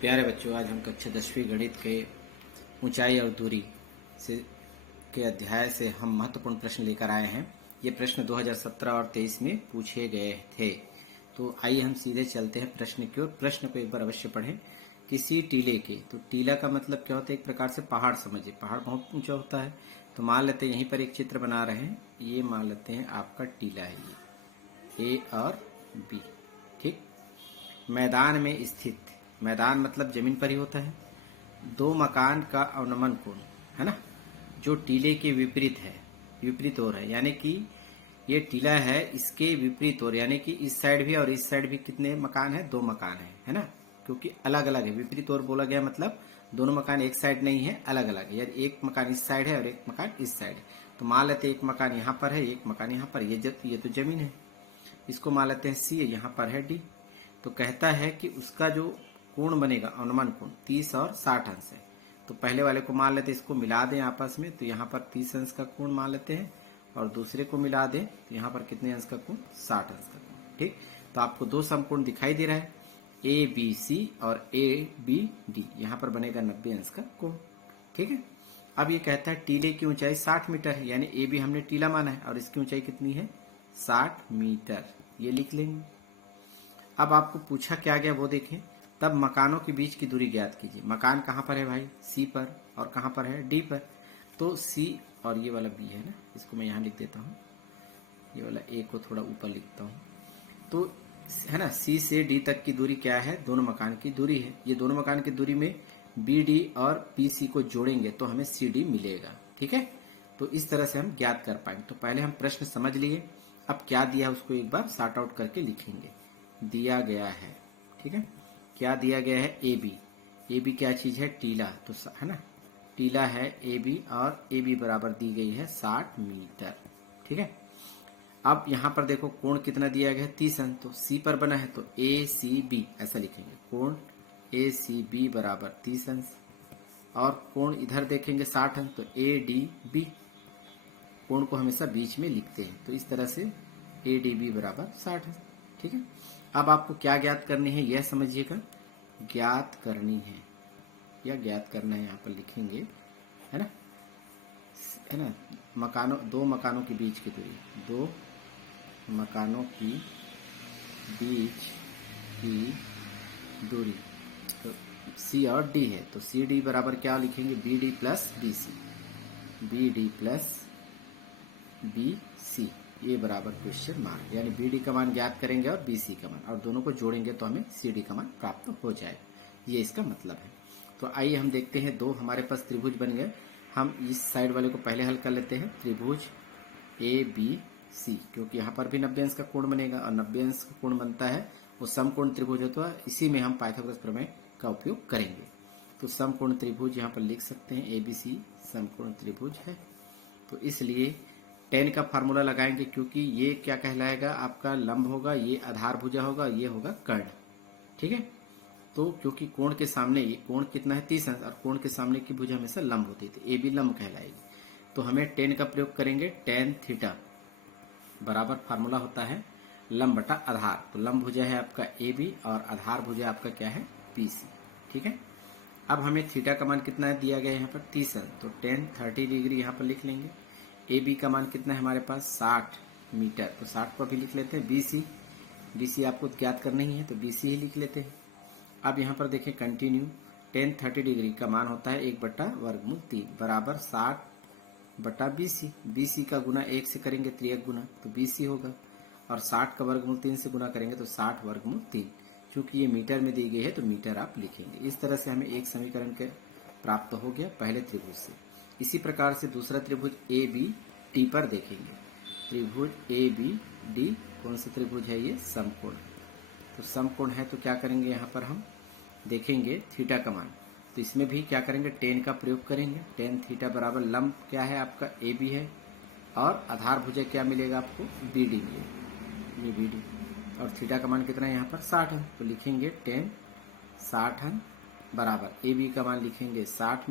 प्यारे बच्चों, आज हम कक्षा 10वीं गणित के ऊंचाई और दूरी से के अध्याय से हम महत्वपूर्ण प्रश्न लेकर आए हैं। ये प्रश्न 2017 और 23 में पूछे गए थे। तो आइए हम सीधे चलते हैं प्रश्न की ओर। प्रश्न को एक बार अवश्य पढ़ें। किसी टीले के, तो टीला का मतलब क्या होता है? एक प्रकार से पहाड़ समझिए। पहाड़ बहुत ऊंचा होता है। तो मान लेते हैं यहीं पर एक चित्र बना रहे हैं। ये मान लेते हैं आपका टीला है, ये ए और बी। ठीक। मैदान में स्थित, मैदान मतलब जमीन पर ही होता है। दो मकान का अवनमन कोण है ना, जो टीले के विपरीत है, विपरीत ओर है, यानी कि ये टीला है, इसके विपरीत ओर, यानी कि इस साइड भी और इस साइड भी कितने मकान है? दो मकान है ना, क्योंकि अलग अलग है। विपरीत ओर बोला गया मतलब दोनों मकान एक साइड नहीं है, अलग अलग है। यानी एक मकान इस साइड है और एक मकान इस साइड है। तो मान लेते हैं एक मकान यहाँ पर है, एक मकान यहाँ पर। ये तो जमीन है, इसको मान लेते हैं सी, यहाँ पर है डी। तो कहता है कि उसका जो कोण बनेगा, अनुमान कोण 30 और 60 अंश है। तो पहले वाले को मान लेते हैं, इसको मिला दें आपस में, तो यहाँ पर 30 अंश का कोण मान लेते हैं, और दूसरे को मिला दें तो यहाँ पर कितने अंश का कोण? 60 अंश का कोण। ठीक। तो आपको दो समकोण दिखाई दे रहा है, ए बी सी और ए बी डी। यहाँ पर बनेगा 90 अंश का कोण। ठीक है। अब ये कहता है टीले की ऊंचाई 60 मीटर है, यानी ए बी हमने टीला माना है, और इसकी ऊंचाई कितनी है? 60 मीटर। ये लिख लेंगे। अब आपको पूछा क्या गया वो देखें। तब मकानों के बीच की दूरी ज्ञात कीजिए। मकान कहाँ पर है भाई? सी पर। और कहाँ पर है? डी पर। तो सी और ये वाला बी है ना, इसको मैं यहाँ लिख देता हूँ। ये वाला ए को थोड़ा ऊपर लिखता हूँ। तो है ना, सी से डी तक की दूरी क्या है? दोनों मकान की दूरी है। ये दोनों मकान की दूरी में बी डी और पी सी को जोड़ेंगे तो हमें सी डी मिलेगा। ठीक है। तो इस तरह से हम ज्ञात कर पाएंगे। तो पहले हम प्रश्न समझ लिए, अब क्या दिया उसको एक बार सॉर्ट आउट करके लिखेंगे। दिया गया है, ठीक है, क्या दिया गया है? A B. ए बी क्या चीज है? टीला। तो है ना, टीला है ए बी, और ए बी बराबर दी गई है 60 मीटर। ठीक है। अब यहां पर देखो कोण कितना दिया गया है? 30 अंश। तो सी पर बना है तो ए सी बी ऐसा लिखेंगे। कोण ए सी बी बराबर 30 अंश। और कोण इधर देखेंगे 60 अंश, तो ए डी बी। कोण को हमेशा बीच में लिखते हैं, तो इस तरह से ए डी बी बराबर 60 अंश। ठीक है। अब आपको क्या ज्ञात करनी है यह समझिएगा। ज्ञात करनी है या ज्ञात करना है, यहाँ पर लिखेंगे, है ना, दो मकानों के बीच की दूरी, दो मकानों की बीच की दूरी। तो सी और डी है, तो सी डी बराबर क्या लिखेंगे? B D plus B C. B D plus B C, ये बराबर क्वेश्चन मार्क, यानी बी डी का मान ज्ञात करेंगे और बी सी का मान, और दोनों को जोड़ेंगे तो हमें सी डी का मान प्राप्त हो जाएगा। ये इसका मतलब है। तो आइए हम देखते हैं, दो हमारे पास त्रिभुज बन गए। हम इस साइड वाले को पहले हल कर लेते हैं। त्रिभुज ए बी सी, क्योंकि यहाँ पर भी 90 अंश का कोण बनेगा, और 90 अंश का कोण बनता है वो समकोण त्रिभुज होता है। इसी में हम पाइथागोरस प्रमेय का उपयोग करेंगे। तो समकोण त्रिभुज यहाँ पर लिख सकते हैं, ए बी सी समकोण त्रिभुज है। तो इसलिए टेन का फार्मूला लगाएंगे, क्योंकि ये क्या कहलाएगा? आपका लंब होगा, ये आधार भुजा होगा, ये होगा कर्ण। ठीक है। तो क्योंकि कोण के सामने, ये कोण कितना है? 30 अंश, और कोण के सामने की भुजा हमेशा लंब होती है, तो ए भी लंब कहलाएगी। तो हमें टेन का प्रयोग करेंगे। टेन थीटा बराबर फार्मूला होता है लंब बटा आधार। तो लंब भुजा है आपका ए बी, और आधार भुजा आपका क्या है? P C. ठीक है। अब हमें थीटा का मान कितना है दिया गया है? यहाँ पर 30 अंश, तो टेन 30 डिग्री यहाँ पर लिख लेंगे। ए बी का मान कितना है हमारे पास? 60 मीटर, तो 60 को भी लिख लेते हैं। बी सी, बी सी आपको ज्ञात करना ही है, तो बी सी ही लिख लेते हैं। अब यहाँ पर देखें कंटिन्यू, टेन 30 डिग्री का मान होता है 1/√3 बराबर 60 बटा बी सी। बी सी का गुना 1 से करेंगे, त्रियक गुना, तो बी सी होगा, और 60 का √3 से गुना करेंगे तो 60√3। चूंकि ये मीटर में दी गई है तो मीटर आप लिखेंगे। इस तरह से हमें एक समीकरण के प्राप्त हो गया पहले त्रिभुज से। इसी प्रकार से दूसरा त्रिभुज ए बी डी पर देखेंगे। त्रिभुज ए बी डी कौन सा त्रिभुज है? ये समकोण। तो समकोण है, तो क्या करेंगे? यहाँ पर हम देखेंगे थीटा का मान, तो इसमें भी क्या करेंगे? टेन का प्रयोग करेंगे। टेन थीटा बराबर लंब क्या है आपका? ए बी है, और आधार भुजा क्या मिलेगा आपको? बी डी मिलेगा, ये बी डी। और थीटा का मान कितना है यहाँ पर? 60 है, तो लिखेंगे टेन 60 बराबर ए बी का मान लिखेंगे 60